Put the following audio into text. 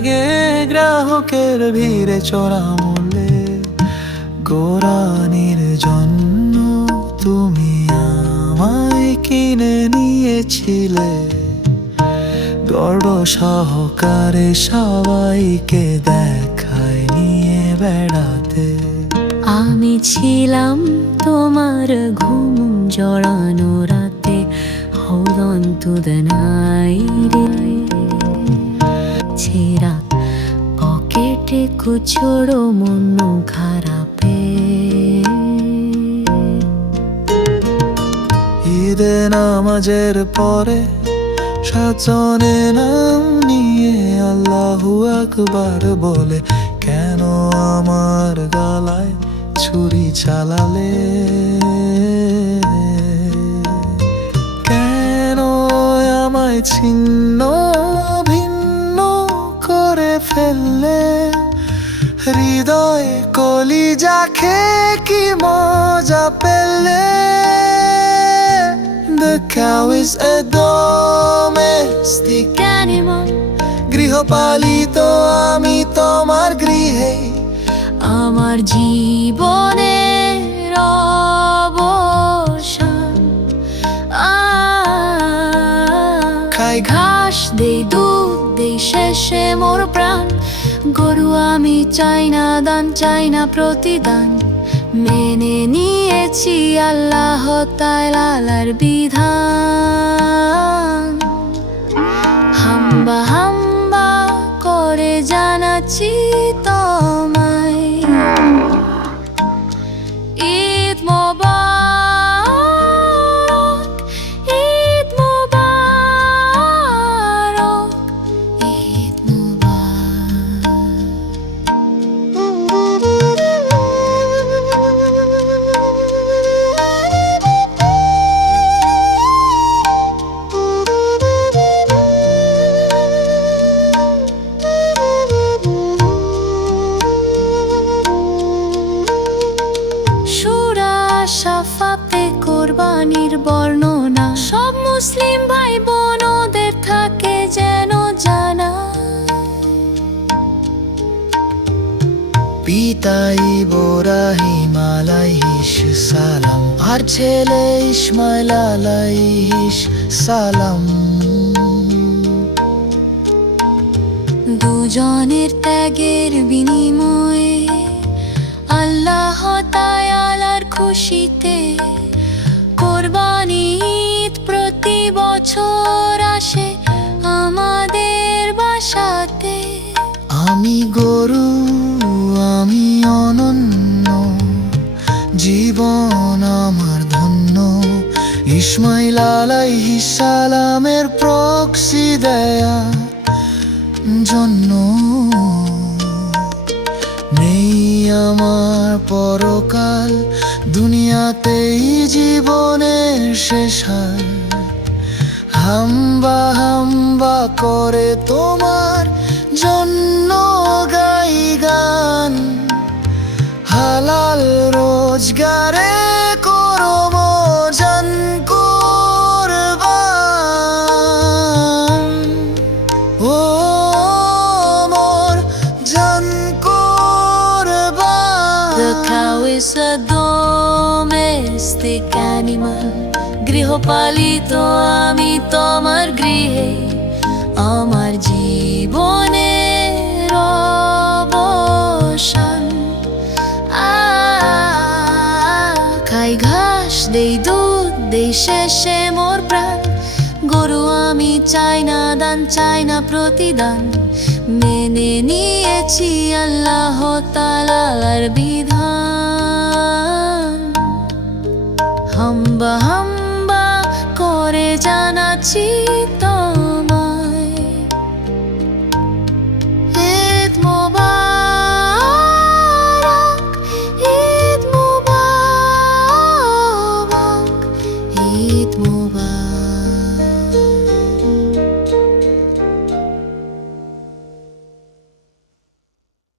গ্রাহকের ভিড়ে চড়া মূল্যে গোরানির জন্য তুমি আমায় কিনে নিয়েছিলে। গর্ব সহকারে সবাইকে দেখায় নিয়ে বেড়াতে। আমি ছিলাম তোমার ঘুম জড়ানো রাতে। Hold on to ছেঁড়া পকেটে কুচড়ো মন খারাপে। ঈদে নামাজের পরে সাজনে নাম নিয়ে আল্লাহু আকবার বলে, কেন আমার গালায় ছুরি চালালে কেন আমায় ছিন্ন হৃদয়ে কলি যাকে কি মজা পেলে? The cow is a domestic animal, গৃহপালিত আমি তোমার গৃহে। আমার আ, খাই ঘাস দেই, দুধ দেই, শেষে মোর গরু আমি চাই না দান চাই না প্রতিদান। মেনে নিয়েছি আল্লাহ তালার বিধান। কোরবানির বর্ণনা। সব মুসলিম ভাই বোনদের থাকে যেন জানা। পিতা ইব্রাহিম আলাইহিস সালাম আর ছেলে ইসমাইল আলাইহিস সালাম। দুজনের ত্যাগের বিনিময়ে আল্লাহ তায়ালার আমি গরু, আমি অনন্য। জীবন আমার ধন্য। ইসমাইল আলাইহিস সালামের প্রক্সি দেয়া জন্য। নেই আমার পরকাল, দুনিয়াতেই জীবনের শেষ হাম্বা হাম্বা করে তোমার রোজগারে করো মজান কোরবান ও মোর জান গৃহপালিত আমি তোমার গৃহে। আমার জীবনের দুধ শেষে মোর প্রাণ। গরু আমি চাই না, দান চাই না, প্রতিদান। মেনে নিয়েছি আল্লাহ তালার বিধান। হাম্বা হাম্বা করে জানাচ্ছি 我把